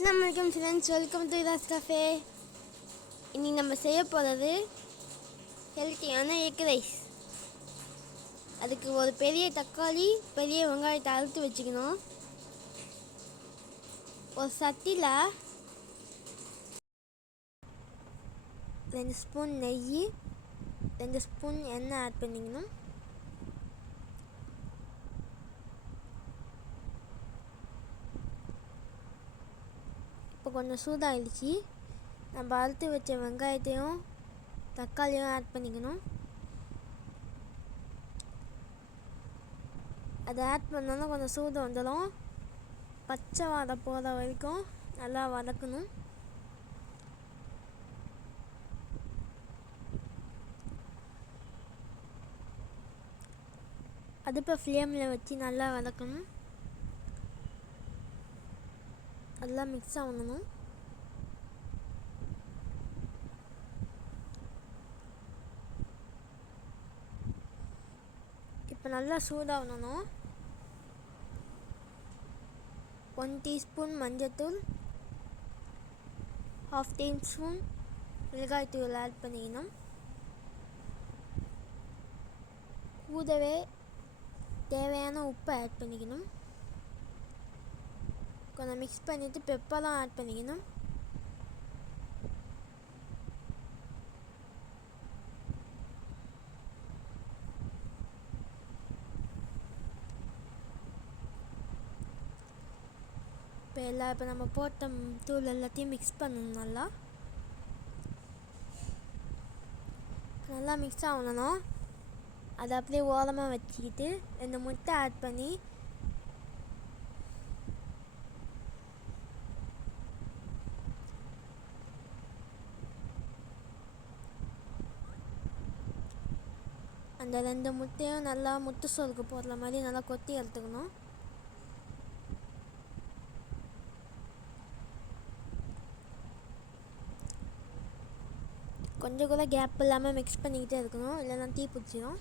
அஸ்ஸலாமு அலைக்கும் friends, welcome to இதாஸ் cafe. இன்றைக்கி நம்ம செய்ய போகிறது ஹெல்த்தியான எக் ரைஸ். அதுக்கு ஒரு பெரிய தக்காளி, பெரிய வெங்காயத்தை அறுத்து வச்சுக்கணும். ஒரு சட்டியில் 2 ஸ்பூன் நெய், 2 ஸ்பூன் எண்ணெய் ஆட் பண்ணிக்கணும். இப்போ கொஞ்சம் சூடாகிடுச்சு. நம்ம அறுத்து வச்ச வெங்காயத்தையும் தக்காளியும் ஆட் பண்ணிக்கணும். அதை ஆட் பண்ணாலும் கொஞ்சம் சூடு வந்துடும். பச்சை வாடை போகிற வரைக்கும் நல்லா வதக்கணும். அடுப்பை ஃப்ளேமில் வச்சு நல்லா வதக்கணும். நல்லா மிக்ஸ் ஆகணும். இப்போ நல்லா சூடாகணும். 1 டீஸ்பூன் மஞ்சள்தூள், 1/2 டீஸ்பூன் மிளகாய்த்தூள் ஆட் பண்ணிக்கணும். கூடவே தேவையான உப்பை ஆட் பண்ணிக்கணும். கொஞ்சம் மிக்ஸ் பண்ணிவிட்டு பெப்பரும் ஆட் பண்ணிக்கணும். இப்போ நம்ம போட்ட தூள் எல்லாத்தையும் மிக்ஸ் பண்ணணும். நல்லா மிக்ஸ் ஆகணும். அதை அப்படியே ஓரமாக வச்சுக்கிட்டு 2 முட்டை ஆட் பண்ணி அந்த 2 முட்டையும் நல்லா முட்டை சோறுக்கு போடுற மாதிரி நல்லா கொத்தி எடுத்துக்கணும். கொஞ்சம் கூட கேப் இல்லாமல் மிக்ஸ் பண்ணிக்கிட்டே இருக்கணும், இல்லைன்னா தீ பிடிச்சிடும்.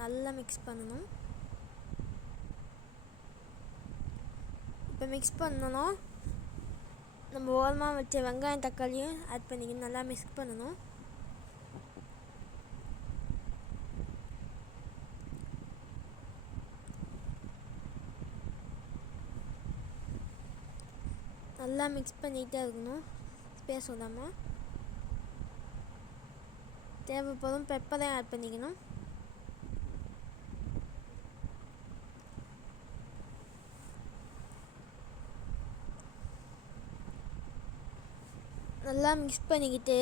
நல்லா மிக்ஸ் பண்ணணும். இப்போ மிக்ஸ் பண்ணணும். நம்ம ஓரமாக வச்ச வெங்காயம் தக்காளியும் ஆட் பண்ணிக்கணும். நல்லா மிக்ஸ் பண்ணணும். நல்லா மிக்ஸ் பண்ணிகிட்டே இருக்கணும், ஸ்பேஸ் விடாமல். தேவைப்படும் பெப்பரையும் ஆட் பண்ணிக்கணும். நல்லா மிக்ஸ் பண்ணிக்கிட்டு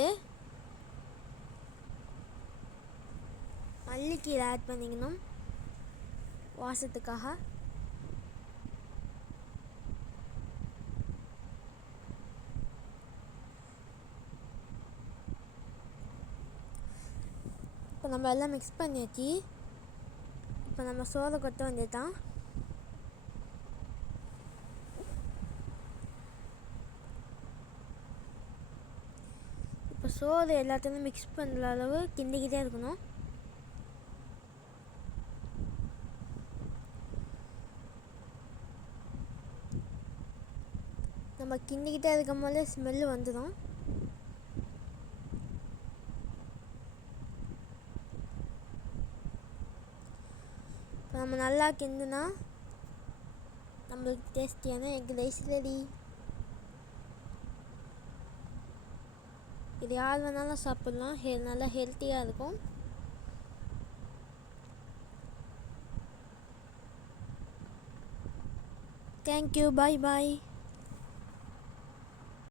மல்லிக்கீரை ஆட் பண்ணிக்கணும் வாசத்துக்காக. இப்போ நம்ம எல்லாம் மிக்ஸ் பண்ணியாச்சு. இப்போ நம்ம சோறை கொட்ட வேண்டியதுதான். இப்போ சோறு எல்லாத்தையும் மிக்ஸ் பண்ணுற அளவு கிண்டிக்கிட்டே இருக்கணும். நம்ம கிண்டிக்கிட்டே இருக்கும் போது ஸ்மெல்லு வந்துடும். இப்போ நம்ம நல்லா கிண்டுனா நம்மளுக்கு டேஸ்டியான எக் ரைஸ் ரெடி. இது யார் வேணாலும் சாப்பிட்லாம், நல்லா ஹெல்த்தியாக இருக்கும். தேங்க்யூ, பாய் பாய்.